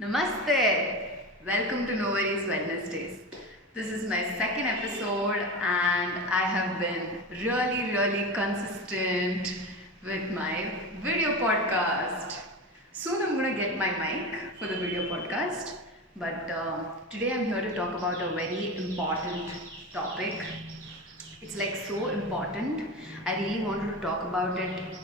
Namaste! Welcome to No Worries Wednesdays. This is my second episode, and I have been really consistent with my video podcast. Soon I'm gonna get my mic for the video podcast, but today I'm here to talk about a very important topic. It's like so important. I really wanted to talk about it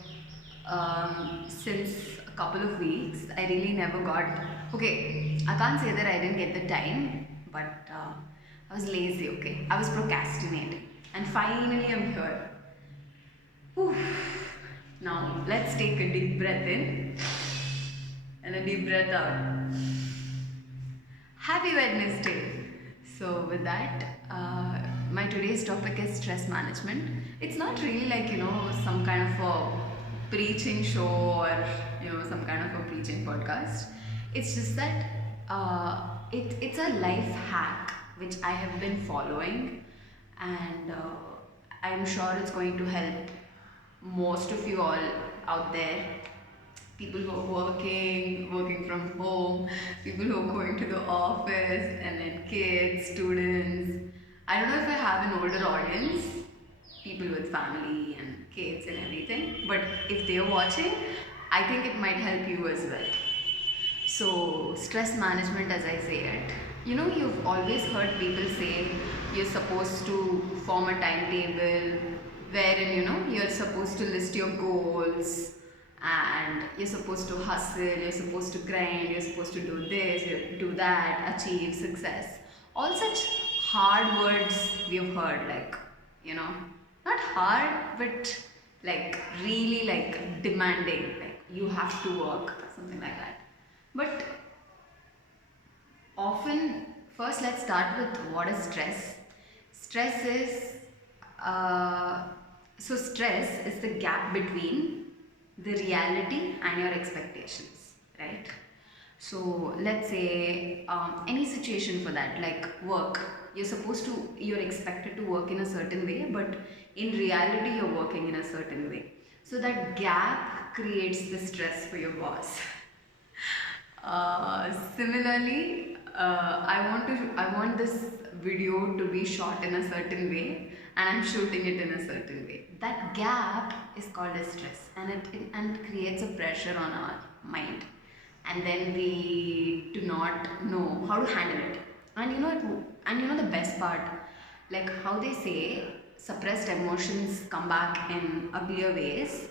since a couple of weeks. I really never got. Okay, I can't say that I didn't get the time, but I was lazy, okay? I was procrastinating. And finally, I'm here. Whew. Now, let's take a deep breath in and a deep breath out. Happy Wednesday! So, with that, my today's topic is stress management. It's not really like, some kind of a preaching show or, some kind of a preaching podcast. It's just that it's a life hack which I have been following, and I'm sure it's going to help most of you all out there, people who are working from home, people who are going to the office, and then kids, students. I don't know if I have an older audience, people with family and kids and everything, but if they're watching, I think it might help you as well. So, stress management, as I say it, you've always heard people say you're supposed to form a timetable wherein, you're supposed to list your goals and you're supposed to hustle, you're supposed to grind, you're supposed to do this, you do that, achieve success. All such hard words we've heard, like, not hard, but like really like demanding, like you have to work, something like that. But often, first let's start with what is stress. Stress is, stress is the gap between the reality and your expectations, right? So let's say any situation for that, like work. You're expected to work in a certain way, but in reality, you're working in a certain way. So that gap creates the stress for your boss. Similarly, I want this video to be shot in a certain way, and I'm shooting it in a certain way. That gap is called as stress, and it creates a pressure on our mind, and then we do not know how to handle it. And the best part, like how they say, suppressed emotions come back in uglier ways.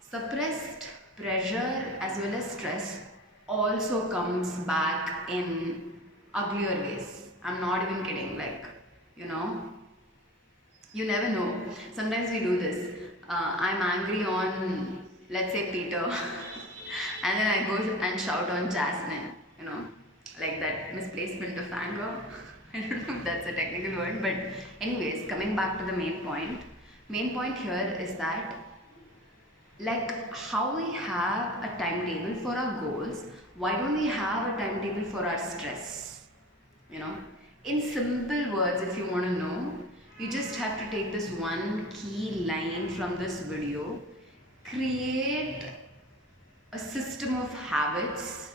Suppressed pressure as well as stress also comes back in uglier ways. I'm not even kidding. Like, you know, you never know. Sometimes we do this. I'm angry on, let's say, Peter, and then I go and shout on Jasmine, like that misplacement of anger. I don't know if that's a technical word, but, anyways, coming back to the main point. Main point here is that, like how we have a timetable for our goals, why don't we have a timetable for our stress? In simple words, if you want to know, you just have to take this one key line from this video, create a system of habits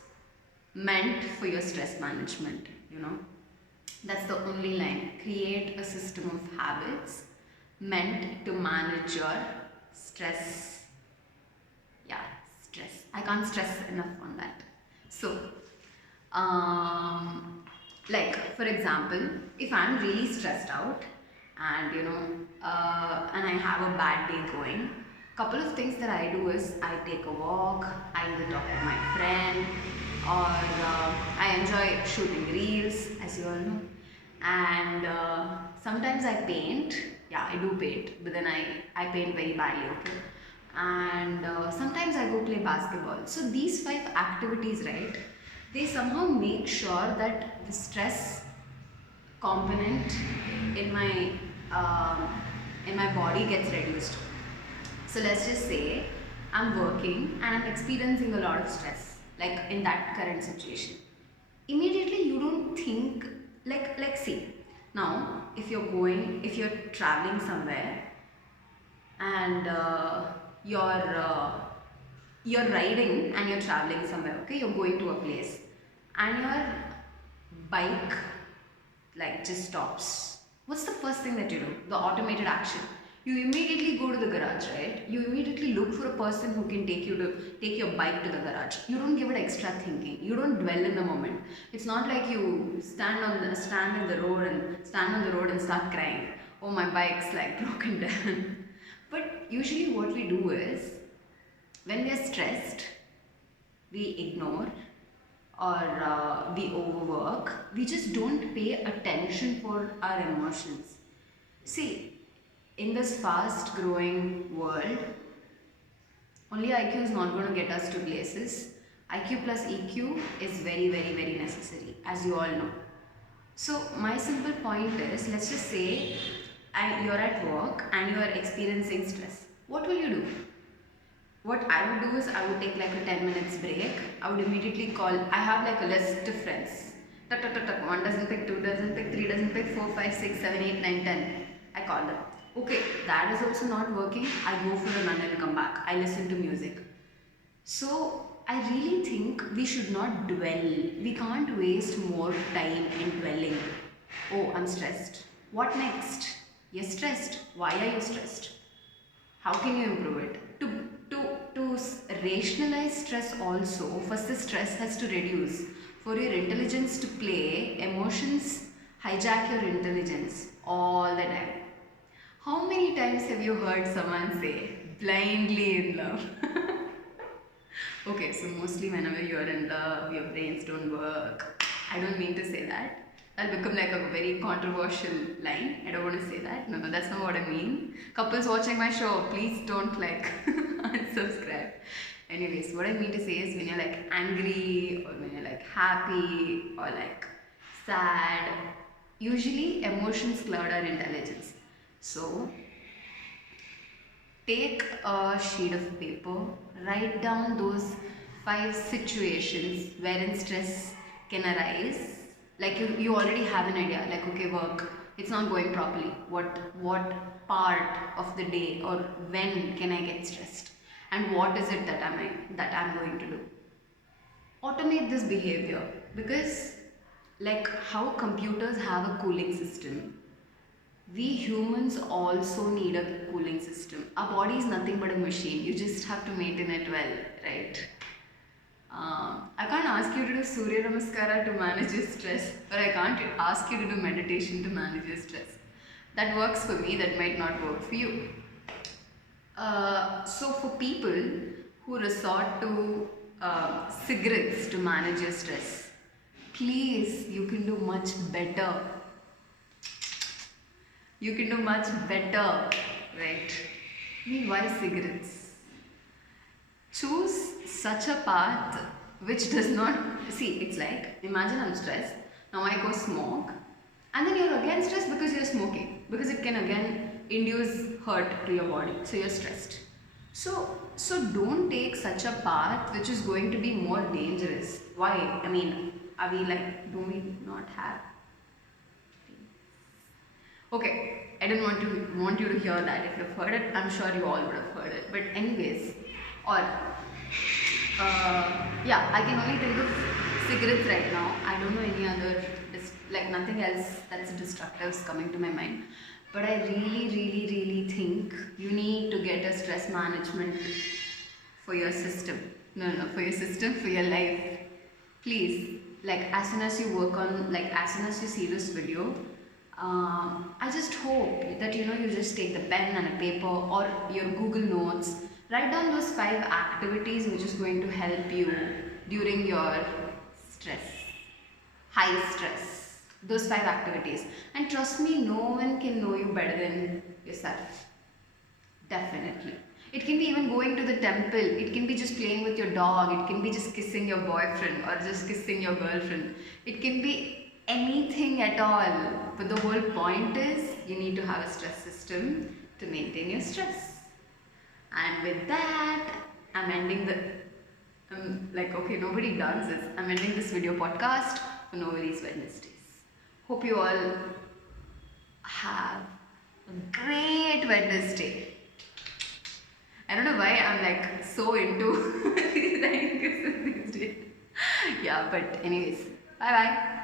meant for your stress management. That's the only line. Create a system of habits meant to manage your stress. Yeah, stress. I can't stress enough on that. So, like for example, if I'm really stressed out and and I have a bad day going, couple of things that I do is I take a walk, I either talk to my friend, or I enjoy shooting reels, as you all know, and sometimes I paint. Yeah, I do paint, but then I paint very badly, okay? And sometimes I go play basketball. So these 5 activities, right, they somehow make sure that the stress component in my body gets reduced. So let's just say I'm working and I'm experiencing a lot of stress, like in that current situation. Immediately you don't think, like see, now if you're traveling somewhere and you're riding and you're traveling somewhere, okay, you're going to a place, and your bike like just stops, what's the first thing that you do? The automated action. You immediately go to the garage, right? You immediately look for a person who can take your bike to the garage. You don't give it extra thinking. You don't dwell in the moment. It's not like you stand on the road and start crying. Oh, my bike's like broken down. But usually what we do is, when we are stressed, we ignore, or we overwork. We just don't pay attention for our emotions. See, in this fast growing world, only IQ is not going to get us to places. IQ plus EQ is very, very, very necessary, as you all know. So my simple point is, let's just say you're at work and you are experiencing stress. What will you do? What I would do is, I would take like a 10 minutes break. I would immediately call, I have like a list of friends. Tuck, tuck, tuck, tuck. 1 doesn't pick, 2 doesn't pick, 3 doesn't pick, 4, 5, 6, 7, 8, 9, 10. I call them. Okay, that is also not working. I go for a run and come back. I listen to music. So I really think we should not dwell. We can't waste more time in dwelling. Oh, I'm stressed. What next? You're stressed. Why are you stressed? How can you improve it? To rationalize stress also, first the stress has to reduce. For your intelligence to play, emotions hijack your intelligence all the time. How many times have you heard someone say, blindly in love? Okay, so mostly whenever you're in love, your brains don't work. I don't mean to say that. That'll become like a very controversial line. I don't want to say that. No, that's not what I mean. Couples watching my show, please don't like unsubscribe. Anyways, what I mean to say is, when you're like angry, or when you're like happy, or like sad, usually emotions cloud our intelligence. So take a sheet of paper, write down those 5 situations wherein stress can arise. Like you already have an idea, like, okay, work, it's not going properly. What part of the day or when can I get stressed? And what is it that I'm going to do? Automate this behavior, because like how computers have a cooling system, we humans also need a cooling system. Our body is nothing but a machine. You just have to maintain it well, right? I can't ask you to do Surya Namaskara to manage your stress, or I can't ask you to do meditation to manage your stress. That works for me, that might not work for you. So for people who resort to cigarettes to manage your stress, please, you can do much better. You can do much better, right? I mean, why cigarettes? Choose such a path which does not, see, it's like, imagine I'm stressed, now I go smoke, and then you're again stressed because you're smoking, because it can again induce hurt to your body, so you're stressed. So don't take such a path which is going to be more dangerous. Why? I mean, are we like, do we not have? Okay, I didn't want you to hear that. If you've heard it, I'm sure you all would have heard it. But anyways, or yeah, I can only think of cigarettes right now. I don't know any other, like nothing else that's destructive is coming to my mind. But I really, really, really think you need to get a stress management for your system. No, for your system, for your life. Please, like as soon as you work on, like as soon as you see this video, I just hope that you just take the pen and a paper or your Google Notes, write down those 5 activities which is going to help you during your stress, high stress, those 5 activities. And trust me, no one can know you better than yourself. Definitely. It can be even going to the temple, it can be just playing with your dog, it can be just kissing your boyfriend or just kissing your girlfriend. It can be anything at all. But the whole point is, you need to have a stress system to maintain your stress. And with that, I'm ending nobody dances. I'm ending this video podcast for No Worries Wednesdays. Hope you all have a great Wednesday. I don't know why I'm like so into these days. Yeah. but anyways, bye bye.